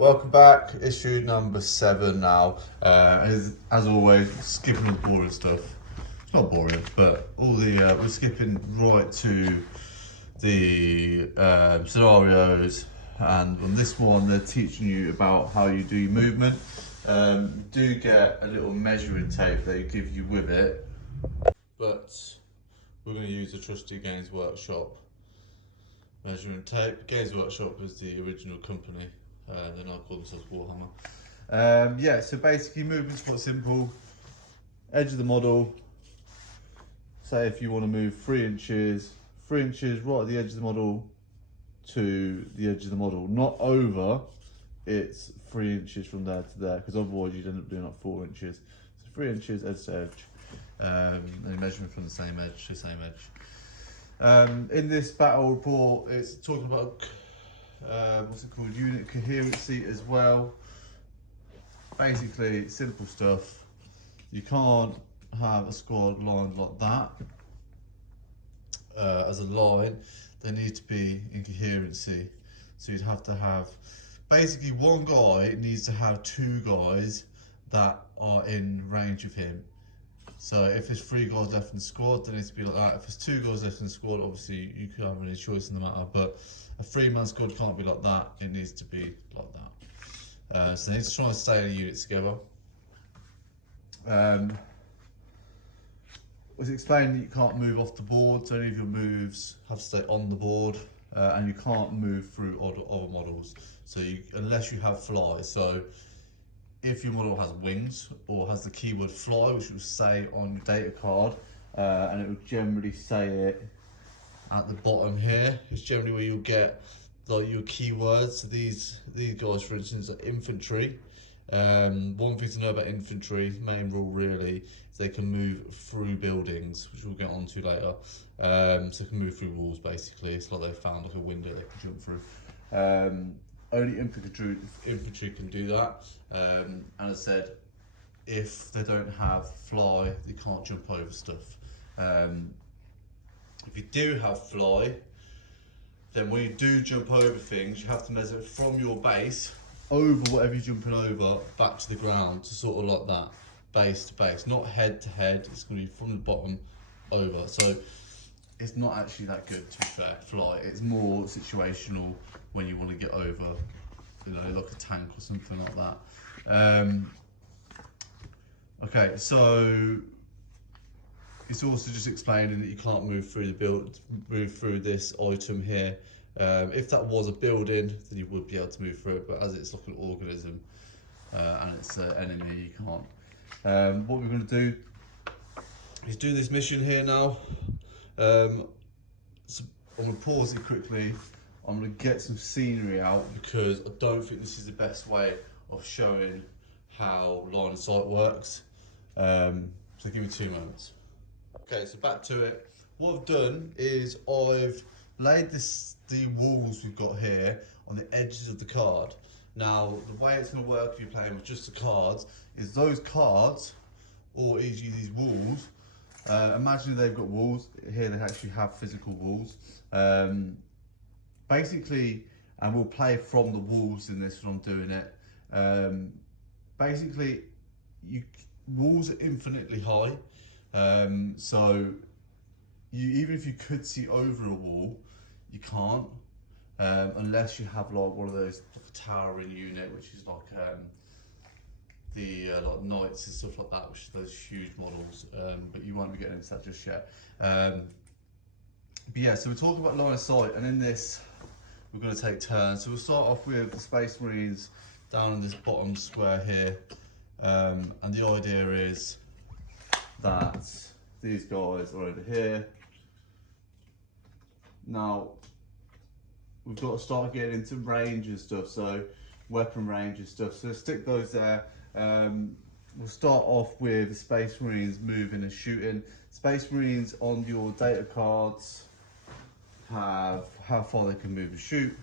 Welcome back, issue number 7 now. As always, skipping all the boring stuff. It's not boring, but all the we're skipping right to the scenarios, and on this one they're teaching you about how you do your movement. You do get a little measuring tape they give you with it, but we're going to use the trusty Games Workshop measuring tape. Games Workshop is the original company. They now call themselves Warhammer. Yeah, so basically movement's quite simple. Edge of the model. Say if you want to move 3 inches right at the edge of the model to the edge of the model, not over. It's 3 inches from there to there, because otherwise you'd end up doing like 4 inches. So 3 inches edge to edge, and you're measuring from the same edge to the same edge. In this battle report, it's talking about what's it called, unit coherency as well. Basically, simple stuff. You can't have a squad lined like that as a line. They need to be in coherency. So you'd have to have, basically one guy needs to have 2 guys that are in range of him. So if there's 3 guys left in the squad, then it needs to be like that. If there's 2 guys left in the squad, obviously you can't have any choice in the matter, but a 3-man squad can't be like that. It needs to be like that. So they need to try and stay in a unit together. Was explained that you can't move off the board, so any of your moves have to stay on the board, and you can't move through other models. So unless you have fly. So if your model has wings or has the keyword fly, which will say on your data card, and it will generally say it at the bottom here, it's generally where you'll get like your keywords. So these guys, for instance, are infantry. One thing to know about infantry, main rule really, is they can move through buildings, which we'll get onto later. So they can move through walls basically. It's like they've found like a window they can jump through. Only infantry can do that. And as I said, if they don't have fly, they can't jump over stuff. If you do have fly, then when you do jump over things, you have to measure from your base over whatever you're jumping over back to the ground, to sort of like that, base to base, not head to head. It's going to be from the bottom over. So it's not actually that good, to be fair, fly. It's more situational when you want to get over, you know, like a tank or something like that. Okay, so it's also just explaining that you can't move through move through this item here. If that was a building, then you would be able to move through it, but as it's like an organism and it's an enemy, you can't. What we're going to do is do this mission here now. So I'm going to pause it quickly. I'm going to get some scenery out, because I don't think this is the best way of showing how line of sight works. So give me 2 moments. Okay, so back to it. What I've done is I've laid the walls we've got here on the edges of the card. Now, the way it's going to work if you're playing with just the cards is those cards, or e.g. these walls, imagine they've got walls. Here they actually have physical walls. Basically, and we'll play from the walls in this when I'm doing it. Basically, walls are infinitely high. So even if you could see over a wall, you can't, unless you have like one of those, like a towering unit, which is like like knights and stuff like that, which are those huge models. But you won't be getting into that just yet. But yeah, so we're talking about line of sight, and in this we're going to take turns. So we'll start off with the Space Marines down in this bottom square here, and the idea is that these guys are over here. Now we've got to start getting into range and stuff, so weapon range and stuff, so stick those there. We'll start off with the Space Marines moving and shooting. Space Marines on your data cards have how far they can move and shoot.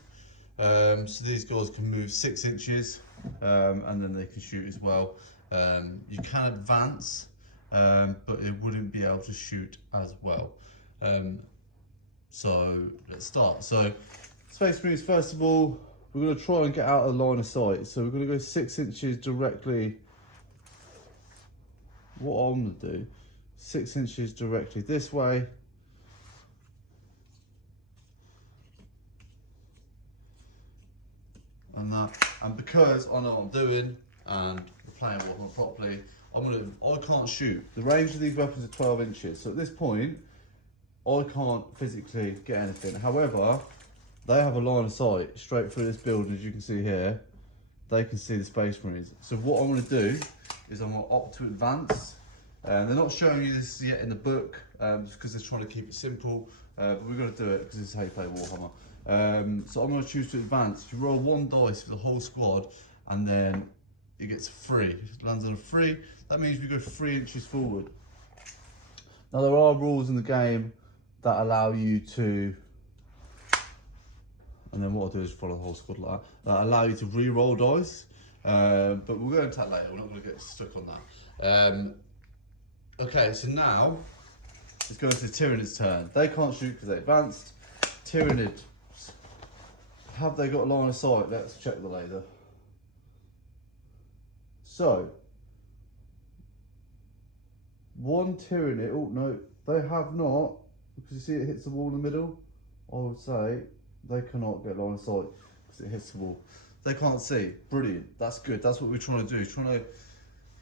So these guys can move 6 inches, and then they can shoot as well. You can advance, but it wouldn't be able to shoot as well. So let's start. So Space Marines, first of all, we're going to try and get out of the line of sight. So we're going to go 6 inches directly. What I'm going to do, 6 inches directly this way. And that, and because I know what I'm doing and we're playing Warhammer properly, I can't shoot. The range of these weapons are 12 inches. So at this point, I can't physically get anything. However, they have a line of sight straight through this building, as you can see here. They can see the Space Marines. So what I'm going to do is I'm going to opt to advance. They're not showing you this yet in the book because they're trying to keep it simple, but we're going to do it because this is how you play Warhammer. So I'm going to choose to advance. If you roll 1 dice for the whole squad, and then it gets 3. If it lands on a 3, that means we go 3 inches forward. Now there are rules in the game that allow you to, and then what I'll do is follow the whole squad like that allow you to re-roll dice, but we'll go into that later. We're not going to get stuck on that. Okay, so now it's going to Tyranid's turn. They can't shoot because they advanced. Tyranid, have they got a line of sight? Let's check the laser. So, 1 Tyranid, oh no, they have not, because you see it hits the wall in the middle. I would say they cannot get line of sight because it hits the wall. They can't see. Brilliant. That's good. That's what we're trying to do. Trying to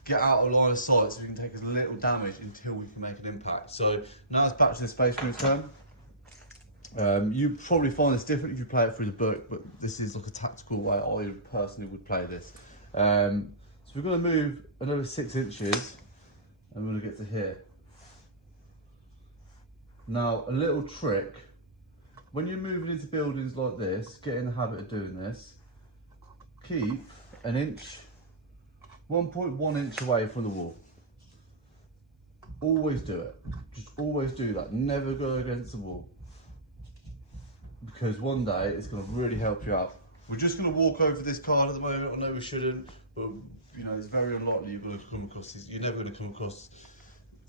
get out of line of sight so we can take as little damage until we can make an impact. So now it's back to the Space Marine turn. You probably find this different if you play it through the book, but this is like a tactical way I personally would play this. So we're going to move another 6 inches and we're going to get to here. Now, a little trick. When you're moving into buildings like this, get in the habit of doing this. Keep an inch, 1.1 inch away from the wall. Always do it. Just always do that. Never go against the wall. Because one day it's going to really help you out. We're just going to walk over this card at the moment. I know we shouldn't, but you know it's very unlikely you're going to come across these. You're never going to come across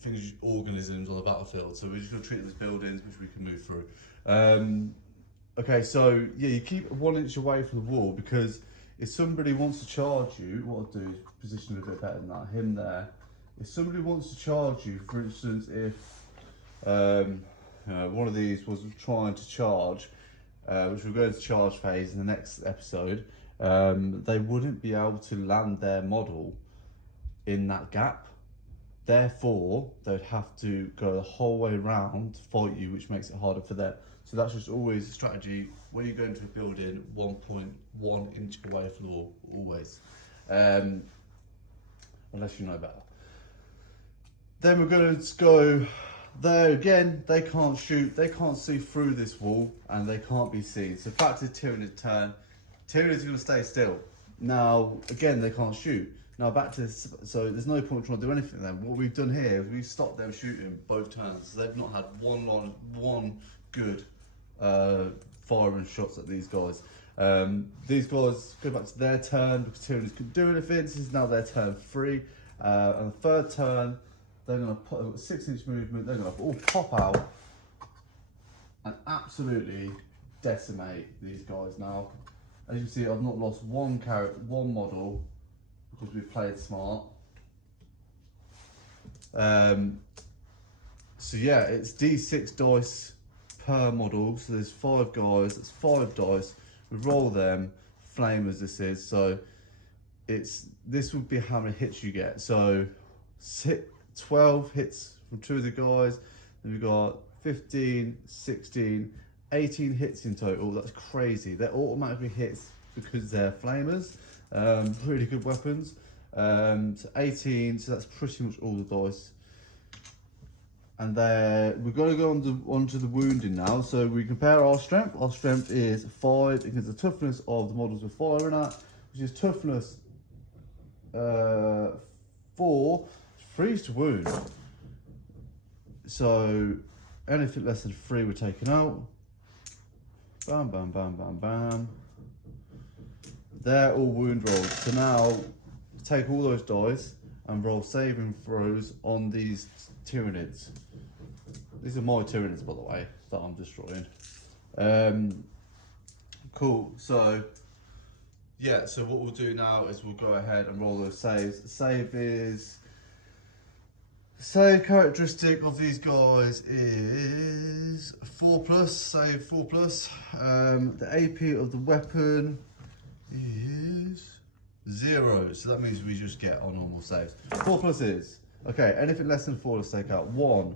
things, organisms on the battlefield. So we're just going to treat them as buildings which we can move through. Okay, so yeah, you keep 1 inch away from the wall because if somebody wants to charge you, what I'll do is position it a bit better than that. Him there. If somebody wants to charge you, for instance, if one of these was trying to charge, which we'll go into charge phase in the next episode, they wouldn't be able to land their model in that gap. Therefore, they'd have to go the whole way around to fight you, which makes it harder for them. So that's just always a strategy. When you go into a building, 1.1 inch away from the wall, always. Unless you know better. Then we're going to go there again. They can't shoot, they can't see through this wall, and they can't be seen. So back to Tyranid's turn. Tyranid's going to stay still. Now, again, they can't shoot. Now back to this, so there's no point trying to do anything then. What we've done here is we've stopped them shooting both turns. So they've not had one good firing shots at these guys. These guys go back to their turn because Tyranid couldn't do anything. This is now their turn 3. And the third turn, they're going to put a 6 inch movement. They're going to all pop out and absolutely decimate these guys now. As you can see, I've not lost one model because we've played smart. So yeah, it's D6 dice per model. So there's 5 guys, it's 5 dice. We roll them, flamers this is. So this would be how many hits you get. So 12 hits from 2 of the guys. Then we've got 15, 16, 18 hits in total. That's crazy. They're automatically hits because they're flamers. Really good weapons. So 18, so that's pretty much all the dice. And then we're going to go onto the wounding now. So we compare our strength. Our strength is 5 against the toughness of the models we're firing at, which is toughness 4, freeze to wound. So anything less than 3 we're taking out. Bam, bam, bam, bam, bam. They're all wound rolls. So now take all those dice and roll saving throws on these Tyranids. These are my Tyranids, by the way, that I'm destroying. Cool. So yeah, so what we'll do now is we'll go ahead and roll those saves. Save characteristic of these guys is 4+, save 4+. The AP of the weapon is 0, so that means we just get our normal saves. 4+ is, okay, anything less than 4, let's take out 1,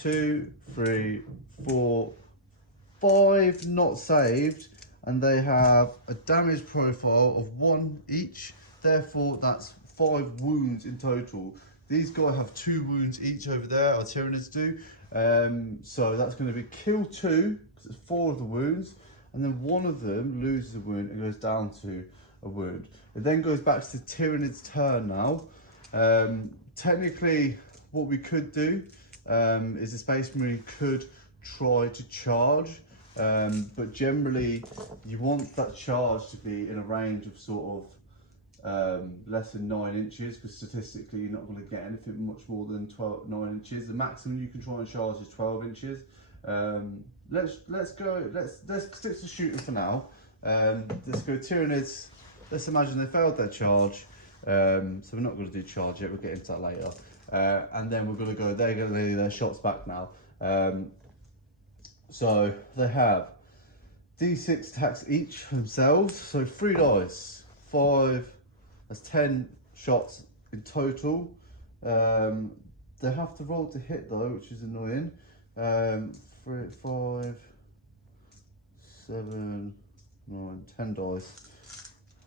2, 3, 4, 5 not saved, and they have a damage profile of 1 each, therefore that's 5 wounds in total. These guys have 2 wounds each over there, our Tyranids do. So that's going to be kill 2, because it's 4 of the wounds, and then 1 of them loses a wound and goes down to a wound. It then goes back to Tyranid's turn now. Technically, what we could do is the Space Marine could try to charge, but generally you want that charge to be in a range of sort of less than 9 inches, because statistically you're not going to get anything much more than 9 inches. The maximum you can try and charge is 12 inches. Let's stick to shooting for now. Let's go Tyranids. Let's imagine they failed their charge. So we're not going to do charge yet, we'll get into that later. And then we're going to go, they're going to do their shots back now. So they have D6 attacks each themselves, so 3 dice, 5, that's 10 shots in total. They have to roll to hit though, which is annoying. 3, 5, 7, 9, 10 dice.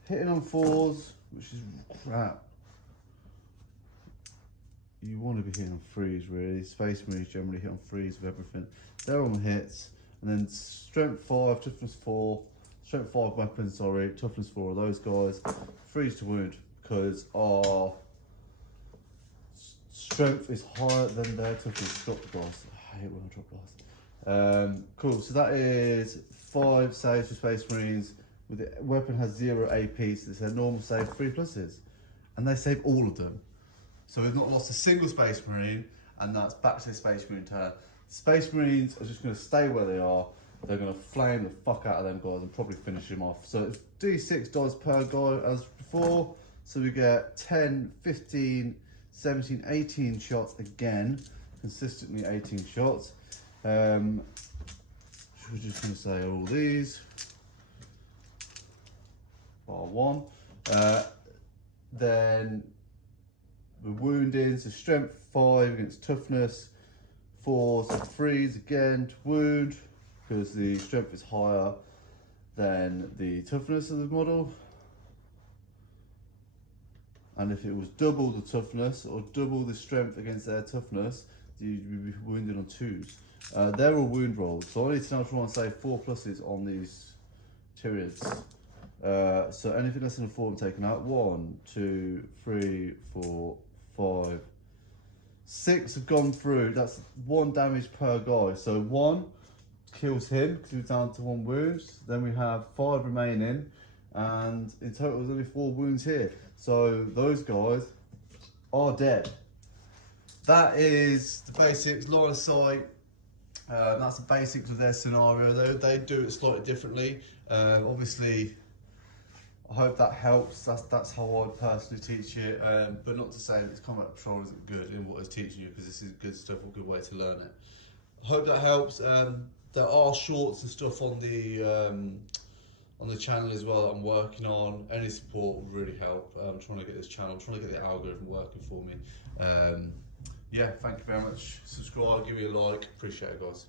Hitting on 4s, which is crap. You want to be hitting on 3s really. Space Marines generally hit on 3s with everything. They're on hits. And then strength 5, toughness 4, strength 5 weapons, sorry, toughness 4 of those guys. 3s to wound, because our strength is higher than their toughness. Drop the dice. I hate when I drop dice. Cool, so that is 5 saves for Space Marines. With the weapon has 0 AP, so it's a normal save, 3 pluses. And they save all of them. So we've not lost a single Space Marine, and that's back to the Space Marine turn. Space Marines are just going to stay where they are. They're going to flame the fuck out of them guys and probably finish them off. So it's D6 dice per guy as before. So we get 10, 15, 17, 18 shots again. Consistently 18 shots. We're just going to say all these. Bar 1. Then the wounding, so strength 5 against toughness. 4s and 3s again to wound, because the strength is higher than the toughness of the model. And if it was double the toughness or double the strength against their toughness, you'd be wounded on 2s. They're all wound rolls, so I need to now try and save 4 pluses on these Tyranids. So anything less than a 4 I'm taking out. 1, 2, 3, 4, 5, 6 have gone through. That's 1 damage per guy. So 1 kills him because he's down to 1 wound. Then we have 5 remaining, and in total there's only 4 wounds here. So those guys are dead. That is the basics, line of sight. That's the basics of their scenario. They do it slightly differently. Obviously, I hope that helps. That's how I personally teach it, but not to say that Combat Patrol isn't good in what it's teaching you, because this is good stuff, a good way to learn it. I hope that helps. There are shorts and stuff on the channel as well that I'm working on. Any support would really help. I'm trying to get this channel, I'm trying to get the algorithm working for me. Yeah, thank you very much. Subscribe, give me a like, appreciate it guys.